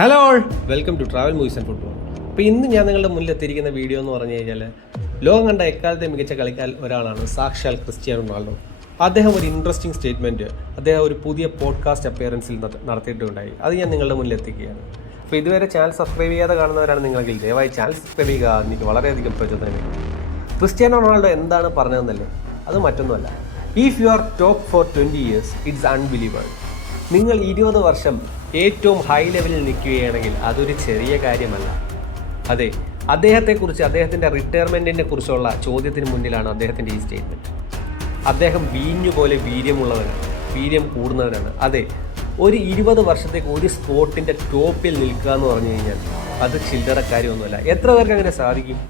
Hello all, welcome to travel movies and football. അപ്പോൾ ഇന്ന് ഞാൻ നിങ്ങളുടെ മുന്നിൽ എത്തിയിരിക്കുന്ന വീഡിയോ എന്ന് പറഞ്ഞു കഴിഞ്ഞാൽ ലോകം കണ്ട എക്കാലത്തെ മികച്ച കളിക്കാർ ഒരാളാണ് സാക്ഷാൽ ക്രിസ്ത്യാനോ റൊണാൾഡോ. അദ്ദേഹം ഒരു ഇൻട്രസ്റ്റിംഗ് സ്റ്റേറ്റ്മെൻറ്റ് അദ്ദേഹം ഒരു പുതിയ പോഡ്കാസ്റ്റ് അപ്പിയറൻസിൽ നടത്തിയിട്ടുണ്ടായി. അത് ഞാൻ നിങ്ങളുടെ മുന്നിൽ എത്തിക്കുകയാണ്. അപ്പോൾ ഇതുവരെ ചാനൽ സബ്സ്ക്രൈബ് ചെയ്യാതെ കാണുന്നവരാണ് നിങ്ങളെങ്കിൽ ദയവായി ചാനൽ സബ്സ്ക്രൈബ് ചെയ്യുക. എനിക്ക് വളരെയധികം പ്രചോദനം. ക്രിസ്ത്യാനോ റൊണാൾഡോ എന്താണ് പറഞ്ഞതെന്നല്ലേ, അത് മറ്റൊന്നുമല്ല. If you are top for 20 years it's unbelievable. നിങ്ങൾ 20 വർഷം ഏറ്റവും ഹൈ ലെവലിൽ നിൽക്കുകയാണെങ്കിൽ അതൊരു ചെറിയ കാര്യമല്ല. അതെ, അദ്ദേഹത്തെക്കുറിച്ച്, അദ്ദേഹത്തിൻ്റെ റിട്ടയർമെൻറ്റിനെ കുറിച്ചുള്ള ചോദ്യത്തിന് മുന്നിലാണ് അദ്ദേഹത്തിൻ്റെ ഈ സ്റ്റേറ്റ്മെൻറ്റ്. അദ്ദേഹം വീഞ്ഞുപോലെ വീര്യമുള്ളവനാണ്, വീര്യം കൂടുന്നവനാണ്. അതെ, ഒരു 20 വർഷത്തേക്ക് ഒരു സ്പോർട്ടിൻ്റെ ടോപ്പിൽ നിൽക്കുക എന്ന് പറഞ്ഞു കഴിഞ്ഞാൽ അത് ചില്ലറ കാര്യമൊന്നുമല്ല. എത്ര പേർക്ക് അങ്ങനെ സാധിക്കും?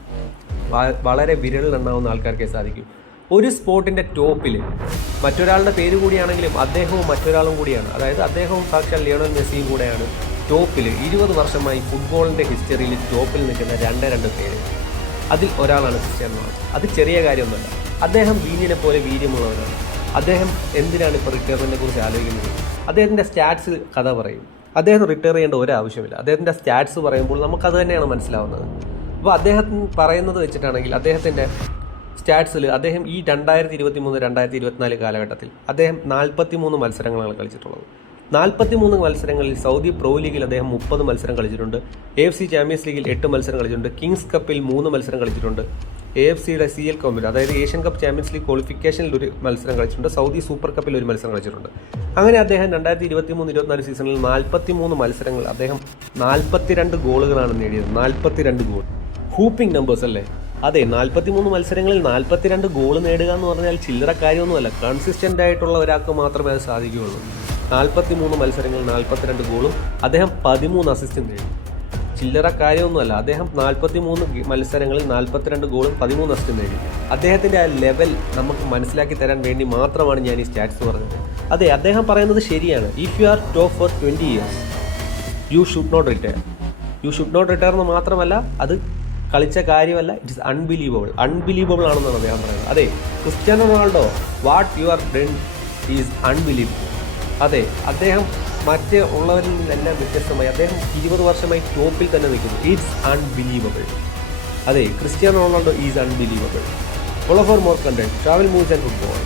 വളരെ വിരലിലെണ്ണാവുന്ന ആൾക്കാർക്കേ സാധിക്കും. ഒരു സ്പോർട്ടിൻ്റെ ടോപ്പിൽ മറ്റൊരാളുടെ പേര് കൂടിയാണെങ്കിലും അദ്ദേഹവും മറ്റൊരാളും കൂടിയാണ്. അതായത് അദ്ദേഹവും സാക്ഷാൽ ലിയോണൽ മെസ്സിയും കൂടെയാണ് ടോപ്പിൽ 20 വർഷമായി ഫുട്ബോളിൻ്റെ ഹിസ്റ്ററിയിൽ ടോപ്പിൽ നിൽക്കുന്ന രണ്ട് പേര്. അതിൽ ഒരാളാണ് ക്രിസ്ത്യാനോ റൊണാൾഡോ. അത് ചെറിയ കാര്യമൊന്നുമല്ല. അദ്ദേഹം വീഞ്ഞിനെ പോലെ വീര്യമുള്ളവരാണ്. അദ്ദേഹം എന്തിനാണ് ഇപ്പോൾ റിട്ടയർമെൻറ്റിനെ കുറിച്ച് ആലോചിക്കുന്നത്? അദ്ദേഹത്തിൻ്റെ സ്റ്റാറ്റ്സ് കഥ പറയും. അദ്ദേഹം റിട്ടയർ ചെയ്യേണ്ട ഒരാവശ്യമില്ല. അദ്ദേഹത്തിൻ്റെ സ്റ്റാറ്റ്സ് പറയുമ്പോൾ നമുക്കത് തന്നെയാണ് മനസ്സിലാവുന്നത്. അപ്പോൾ അദ്ദേഹം പറയുന്നത് വെച്ചിട്ടാണെങ്കിൽ അദ്ദേഹത്തിൻ്റെ സ്റ്റാറ്റ്സിൽ അദ്ദേഹം ഈ 2023-2024 കാലഘട്ടത്തിൽ അദ്ദേഹം 43 മത്സരങ്ങളാണ് കളിച്ചിട്ടുള്ളത്. 43 മത്സരങ്ങളിൽ സൗദി പ്രോ ലീഗിൽ അദ്ദേഹം 30 മത്സരം കളിച്ചിട്ടുണ്ട്. AFC ചാമ്പ്യൻസ് ലീഗിൽ 8 മത്സരം കളിച്ചിട്ടുണ്ട്. കിങ്സ് കപ്പിൽ 3 മത്സരം കളിച്ചിട്ടുണ്ട്. AFCയുടെ CL കപ്പിൽ, അതായത് ഏഷ്യൻ കപ്പ് ചാമ്പ്യൻസ് ലീഗ് ക്വാളിഫിക്കേഷനിൽ ഒരു മത്സരം കളിച്ചിട്ടുണ്ട്. സൗദി സൂപ്പർ കപ്പിൽ ഒരു മത്സരം കളിച്ചിട്ടുണ്ട്. അങ്ങനെ അദ്ദേഹം 2023-24 സീസണിൽ 43 മത്സരങ്ങൾ അദ്ദേഹം 42 ഗോളുകളാണ് നേടിയത്. 42 ഗോൾ. ഹൂപ്പിംഗ് നമ്പേഴ്സ് അല്ലേ? അതെ, 43 മത്സരങ്ങളിൽ 42 ഗോൾ നേടുക എന്ന് പറഞ്ഞാൽ ചില്ലറ കാര്യമൊന്നുമല്ല. കൺസിസ്റ്റൻ്റ് ആയിട്ടുള്ള ഒരാൾക്ക് മാത്രമേ അത് സാധിക്കുകയുള്ളൂ. 43 മത്സരങ്ങളിൽ 42 ഗോളും അദ്ദേഹം 13 അസിസ്റ്റും നേടി. ചില്ലറ കാര്യമൊന്നുമല്ല. അദ്ദേഹം 43 മത്സരങ്ങളിൽ 42 ഗോളും 13 അസിസ്റ്റും നേടി. അദ്ദേഹത്തിൻ്റെ ആ ലെവൽ നമുക്ക് മനസ്സിലാക്കി തരാൻ വേണ്ടി മാത്രമാണ് ഞാൻ ഈ സ്റ്റാറ്റ്സ് പറഞ്ഞത്. അതെ, അദ്ദേഹം പറയുന്നത് ശരിയാണ്. If you are top for 20 years you should not retire. You should not retire എന്ന് മാത്രമല്ല, അത് കളിച്ച കാര്യമല്ല, ഇറ്റ്സ് അൺബിലീവബിൾ ആണെന്നാണ് അദ്ദേഹം പറയുന്നത്. അതെ, Cristiano Ronaldo what you are done is unbelievable. അതെ, അദ്ദേഹം മറ്റ് ഉള്ളവരിൽ നിന്നെല്ലാം വ്യത്യസ്തമായി അദ്ദേഹം 20 വർഷമായി ടോപ്പിൽ തന്നെ നിൽക്കുന്നു. It's unbelievable. അതെ, Cristiano Ronaldo is unbelievable. Follow for more content travel movies and football.